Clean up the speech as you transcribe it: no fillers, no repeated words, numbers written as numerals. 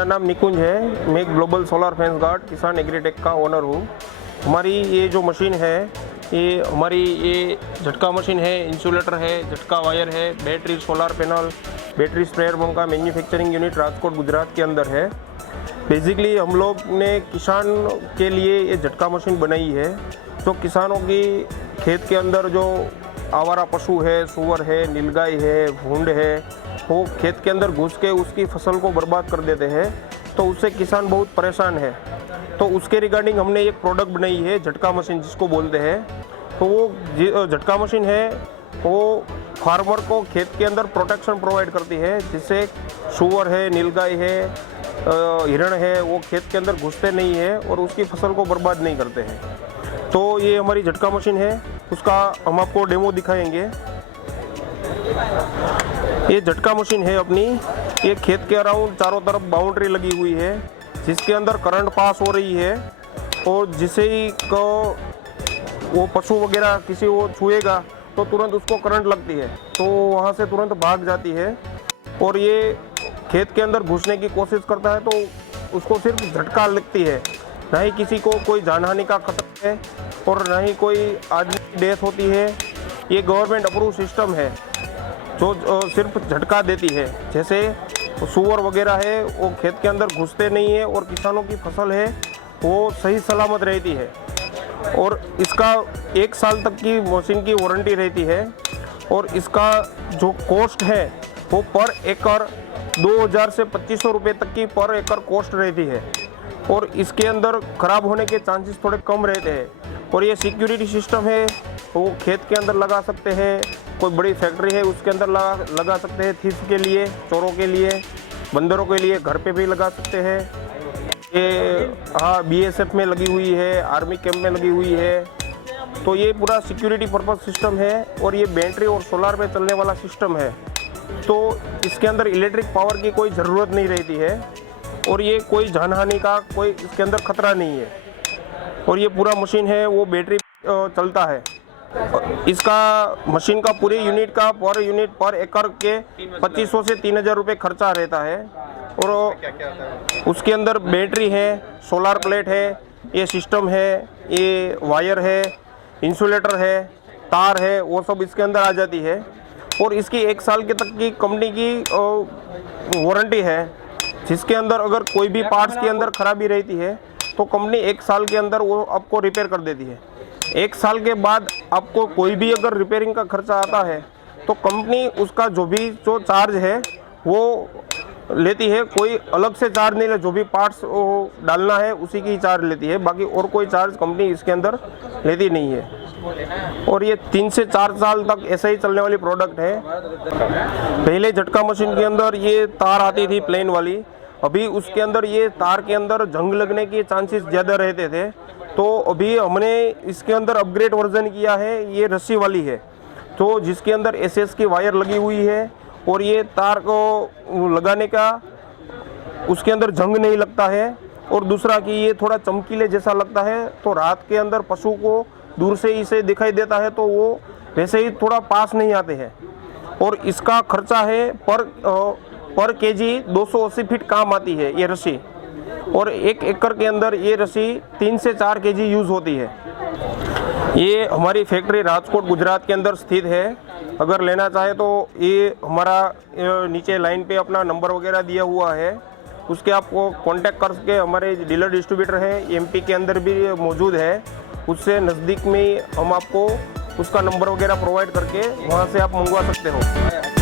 मेरा नाम निकुंज है। मैं ग्लोबल सोलर फेंस गार्ड किसान एग्रीटेक का ओनर हूँ। हमारी ये जो मशीन है ये हमारी ये झटका मशीन है, इंसुलेटर है, झटका वायर है, battery, solar panel, battery sprayer pump का मैन्युफैक्चरिंग यूनिट राजकोट गुजरात के अंदर है। बेसिकली हम लोग ने किसान के लिए ये झटका मशीन बनाई है। तो किसानों की खेत के अंदर जो आवारा पशु है, सूअर है, नीलगाय है, भूंड है, वो खेत के अंदर घुस के उसकी फसल को बर्बाद कर देते हैं। तो उससे किसान बहुत परेशान है। तो उसके रिगार्डिंग हमने एक प्रोडक्ट बनाई है, झटका मशीन जिसको बोलते हैं। तो वो झटका मशीन है वो फार्मर को खेत के अंदर प्रोटेक्शन प्रोवाइड करती है, जिससे सूअर है, नीलगाय है, हिरण है, वो खेत के अंदर घुसते नहीं है और उसकी फसल को बर्बाद नहीं करते हैं। तो ये हमारी झटका मशीन है, उसका हम आपको डेमो दिखाएंगे। ये झटका मशीन है अपनी, ये खेत के अराउंड चारों तरफ बाउंड्री लगी हुई है, जिसके अंदर करंट पास हो रही है और जिसे ही को वो पशु वगैरह किसी वो छुएगा तो तुरंत उसको करंट लगती है, तो वहाँ से तुरंत भाग जाती है। और ये खेत के अंदर घुसने की कोशिश करता है तो उसको सिर्फ झटका लगती है, ना ही किसी को कोई जानहानि का खतरा है और ना ही कोई आदमी की डेथ होती है। ये गवर्नमेंट अप्रूव सिस्टम है जो सिर्फ झटका देती है। जैसे सूअर वगैरह है वो खेत के अंदर घुसते नहीं है और किसानों की फसल है वो सही सलामत रहती है। और इसका 1 साल तक की मशीन की वारंटी रहती है। और इसका जो कॉस्ट है वो पर एकड़ 2000 से 2500 रुपये तक की पर एकड़ कॉस्ट रहती है। और इसके अंदर ख़राब होने के चांसेस थोड़े कम रहते हैं। और ये सिक्योरिटी सिस्टम है, वो खेत के अंदर लगा सकते हैं, कोई बड़ी फैक्ट्री है उसके अंदर लगा सकते हैं, थीफ के लिए, चोरों के लिए, बंदरों के लिए, घर पे भी लगा सकते हैं। ये हाँ BSF में लगी हुई है, आर्मी कैंप में लगी हुई है। तो ये पूरा सिक्योरिटी पर्पस सिस्टम है और ये बैटरी और सोलार पे चलने वाला सिस्टम है। तो इसके अंदर इलेक्ट्रिक पावर की कोई ज़रूरत नहीं रहती है और ये कोई जानहानि का कोई इसके अंदर खतरा नहीं है। और ये पूरा मशीन है वो बैटरी चलता है। इसका मशीन का पूरे यूनिट का पर एकड़ के 2500 से 3000 रुपये खर्चा रहता है। और उसके अंदर बैटरी है, सोलार प्लेट है, ये सिस्टम है, ये वायर है, इंसुलेटर है, तार है, वो सब इसके अंदर आ जाती है। और इसकी 1 साल के तक की कंपनी की वारंटी है, जिसके अंदर अगर कोई भी पार्ट्स के अंदर खराबी रहती है तो कंपनी 1 साल के अंदर वो आपको रिपेयर कर देती है। 1 साल के बाद आपको कोई भी अगर रिपेयरिंग का खर्चा आता है तो कंपनी उसका जो चार्ज है वो लेती है, कोई अलग से चार्ज नहीं ले। जो भी पार्ट्स डालना है उसी की चार्ज लेती है, बाकी और कोई चार्ज कंपनी इसके अंदर लेती नहीं है। और ये 3 से 4 साल तक ऐसे ही चलने वाली प्रोडक्ट है। पहले झटका मशीन के अंदर ये तार आती थी प्लेन वाली, अभी उसके अंदर ये तार के अंदर जंग लगने के चांसेस ज़्यादा रहते थे। तो अभी हमने इसके अंदर अपग्रेड वर्जन किया है, ये रस्सी वाली है, तो जिसके अंदर SS की वायर लगी हुई है और ये तार को लगाने का उसके अंदर जंग नहीं लगता है। और दूसरा कि ये थोड़ा चमकीले जैसा लगता है, तो रात के अंदर पशु को दूर से इसे दिखाई देता है तो वो वैसे ही थोड़ा पास नहीं आते हैं। और इसका खर्चा है पर केजी 280 फीट काम आती है ये रस्सी। और 1 एकड़ के अंदर ये रस्सी 3 से 4 केजी यूज़ होती है। ये हमारी फैक्ट्री राजकोट गुजरात के अंदर स्थित है। अगर लेना चाहे तो ये हमारा नीचे लाइन पे अपना नंबर वगैरह दिया हुआ है, उसके आपको कांटेक्ट करके हमारे डीलर डिस्ट्रीब्यूटर है MP के अंदर भी मौजूद है, उससे नज़दीक में हम आपको उसका नंबर वगैरह प्रोवाइड करके वहाँ से आप मंगवा सकते हो।